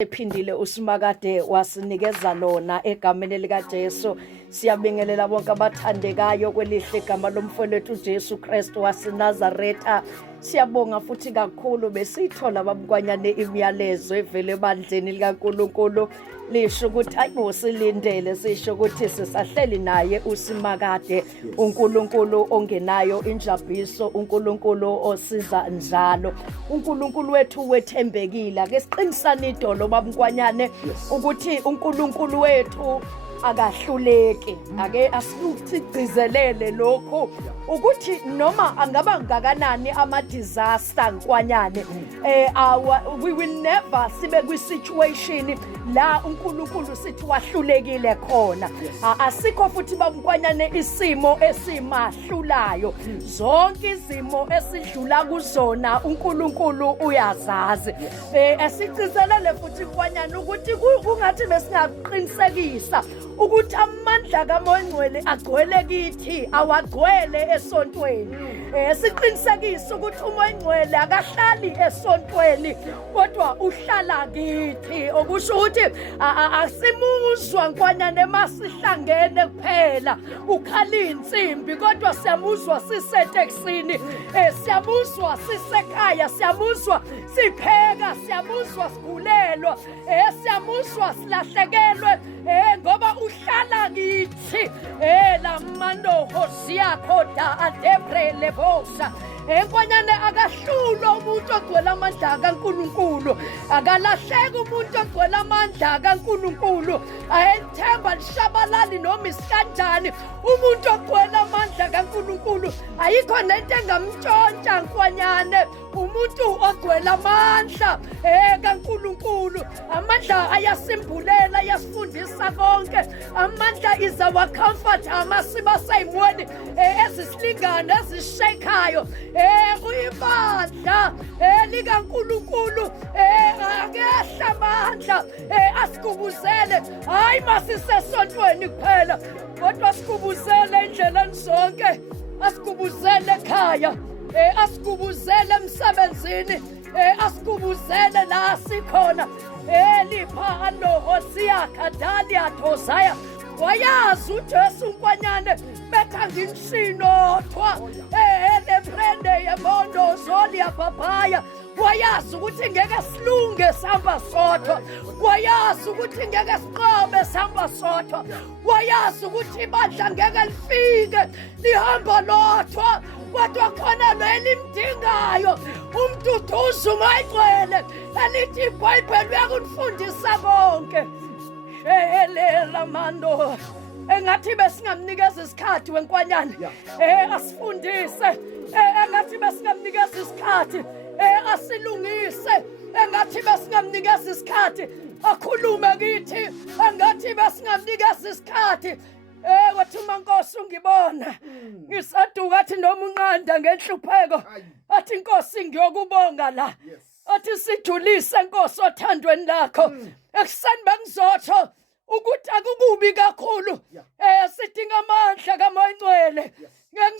Ephindile uSimakade wasinikeza lona egameni lika Jesu. Siyabingelela bonke abathandekayo kwelihle igama lomfowethu uJesu Kristu waseNazaretha. Siyabonga futhi kakhulu besithola babukwanyane imiyalezo evele ebandleni likaNkulunkulu lisho ukuthi ayibo silindele sisho ukuthi sisahleli naye uSimakade, uNkulunkulu ongenayo injabiso, uNkulunkulu osiza njalo, uNkulunkulu wethu wethembekile. Ake siqinisane idolo babukwanyane ukuthi uNkulunkulu wethu akahluleki. Ake asikucizelele lokho ukuthi noma angaba ngakanani ama disaster nkwanyane, we will never sibe kwi situation la uNkulunkulu sithi wahlulekile khona. Asikho futhi babukwanyane isimo esimahlulayo. Zonke izimo esidlula kuzona uNkulunkulu uyazazi. Asicizelele futhi kwanyane ukuthi kungathi besingaqinisekisa ukuthi amandla kaMoya Ngcwele agcwele kithi, awagcwele esontweni. Siqinisekise ukuthi uMoya Ngcwele akahlali esontweni kodwa uhlala kithi, okusho ukuthi asimuzwa nkwanyane masihlangene kuphela ukhala insimbi, kodwa siyamuzwa siseteksini, siyamuzwa sisekhaya, siyamuzwa sipheka, siyamuzwa sigulelwa, siyamuzwa silahlekelwe, ngoba uhlala kithi. La mando hosia khoda adebrele bosa. Nkwanyane akahlulwa umuntu ogcwele amandla kaNkulunkulu, akalahleki umuntu ogcwele amandla kaNkulunkulu. Ayethemba lishabalali noma isikanjani umuntu ogcwele amandla kaNkulunkulu. Ayikho nento engamtshontsha nkwanyane umuntu ogcwele amandla kaNkulunkulu. Amandla ayasimbulela, ayasifundisa konke. Amandla is our comfort, amasiba sayimoni ezisilingana ezishekayo. Uyibandla likaNkulunkulu, akehla amandla asikubuzele, hayi masisesontweni kuphela kodwa asikubuzele endleleni zonke, asikubuzele ekhaya, asikubuzele emsebenzini, asikubuzele la sikhona. Lipha anohosia kadalia tosaya. Wayazi uJesu nkwanyane betha nginshinothwa lebrende yemondo zoli yapapaya. Wayazi ukuthi ngeke silunge sihamba sodwa, wayazi ukuthi ngeke siqobe sihamba sodwa, wayazi ukuthi ibandla ngeke lifike lihamba lodwa, kodwa khona lo elimdingayo umduduzo uMoya Ngcwele elithi iBhayibheli uyakunifundisa konke. Shelela mando engathi besingamnikeza isikhathi wenkwanyane, asifundise, engathi besingamnikeza isikhathi, asilungise, engathi besingamnikeza isikhathi, akhulume kithi, engathi besingamnikeza isikhathi. Wathi uMankosi ungibona ngisaduka athi noma unqanda ngenhlupheko, athi Nkosi ngiyokubonga la, athi sijulise Nkosi othandweni lakho. Ekuseni bengizotho ukuthi akukubi kakhulu, sidinga amandla kaMoya Ngcwele. Ngeke